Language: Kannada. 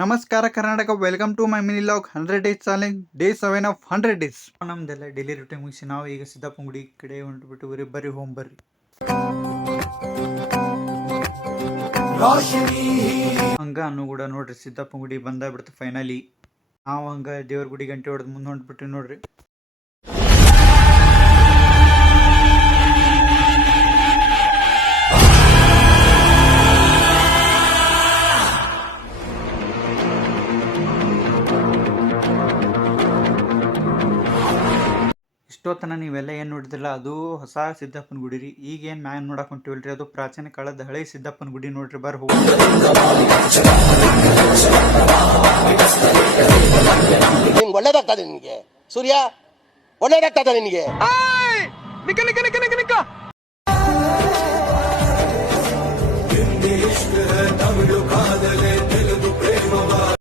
ನಮಸ್ಕಾರ Karnataka, welcome to my mini vlog 100 days challenge day 7 of 100 days. ನಮ್ದೆಲ್ಲ ಡೈಲಿ ರೂಟೀನ್ ಮುಗಿಸಿ ನಾವು ಈಗ ಸಿದ್ದಾಪುಂಗುಡಿ ಕಡೆ ಹೊಂಟ್ಬಿಟ್ಟು ಬರ್ರಿ ಹೋಮ್ ಬರ್ರಿ. ಹಂಗ ಅನ್ನು ಕೂಡ ನೋಡ್ರಿ ಸಿದ್ದಾಪುಂಗುಡಿ ಬಂದಾಗ್ಬಿಡ್ತು ಫೈನಲಿ. ನಾವು ಹಂಗ ದೇವ್ರ ಗುಡಿ ಗಂಟೆ ಹೊಡೆದು ಮುಂದೆ ಹೊಂಟ್ಬಿಟ್ಟು ನೋಡ್ರಿ. ಇಷ್ಟೊತ್ತನ ನೀವೆಲ್ಲ ಏನು ನೋಡಿದ್ರಲ್ಲ ಅದು ಹೊಸ ಸಿದ್ದಪ್ಪನ ಗುಡಿ ರೀ. ಈಗ ಏನು ಮ್ಯಾನ್ ನೋಡಕ್ ಹೊಂಟಿವಲ್ರಿ ಅದು ಪ್ರಾಚೀನ ಕಾಲದ ಹಳೆ ಸಿದ್ದಪ್ಪನ ಗುಡಿ ನೋಡ್ರಿ. ಬರ್ರಿ ಹೋಗಿ. ಒಳ್ಳೇದಾಗ್ತದೆ ನಿನಗೆ ಸೂರ್ಯ, ಒಳ್ಳೇದಾಗ್ತದೆ ನಿನಗೆ.